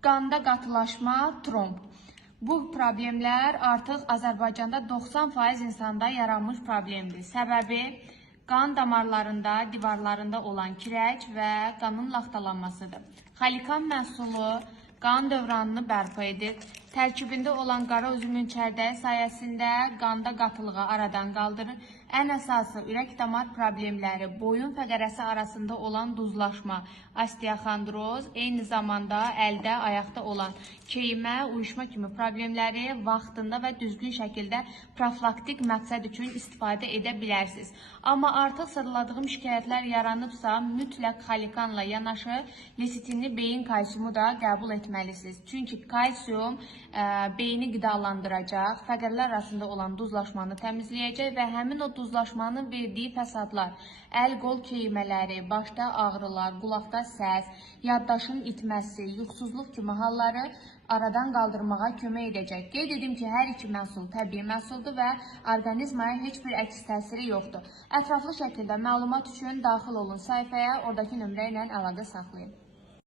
Qanda qatılaşma, tromb. Bu problemlər artıq Azərbaycanda 90% insanda yaranmış problemdir. Səbəbi qan damarlarında, divarlarında olan kirək və qanın laxtalanmasıdır. Xalikan məhsulu qan dövranını bərpa edir. Tərkibində olan qara üzümün çərəyi sayəsində qanda qatılığı aradan qaldırır. Ən əsası ürək damar problemləri, boyun fəqərəsi arasında olan duzlaşma, osteoxondroz, eyni zamanda əldə, ayaqda olan keyimə, uyuşma kimi problemləri vaxtında və düzgün şəkildə profilaktik məqsəd üçün istifadə edə bilərsiniz. Amma artıq sıraladığım şikayətlər yaranıbsa, mütləq xalikanla yanaşı lisitinli beyin kalsiumu da qəbul etməlisiniz. Çünki kalsium beyni qidalandıracaq, fəqərlər arasında olan duzlaşmanı təmizləyəcək və həmin o duzlaşmanın verdiyi fəsadlar, əl-qol keymələri, başda ağrılar, qulaqda səs, yaddaşın itməsi, yuxusuzluq kimi halları aradan qaldırmağa kömək edəcək. Qeyd edim ki, hər iki məhsul təbii məhsuldur və orqanizmaya heç bir əks təsiri yoxdur. Ətraflı şəkildə məlumat üçün daxil olun sayfaya, oradakı nömrə ilə əlaqə saxlayın.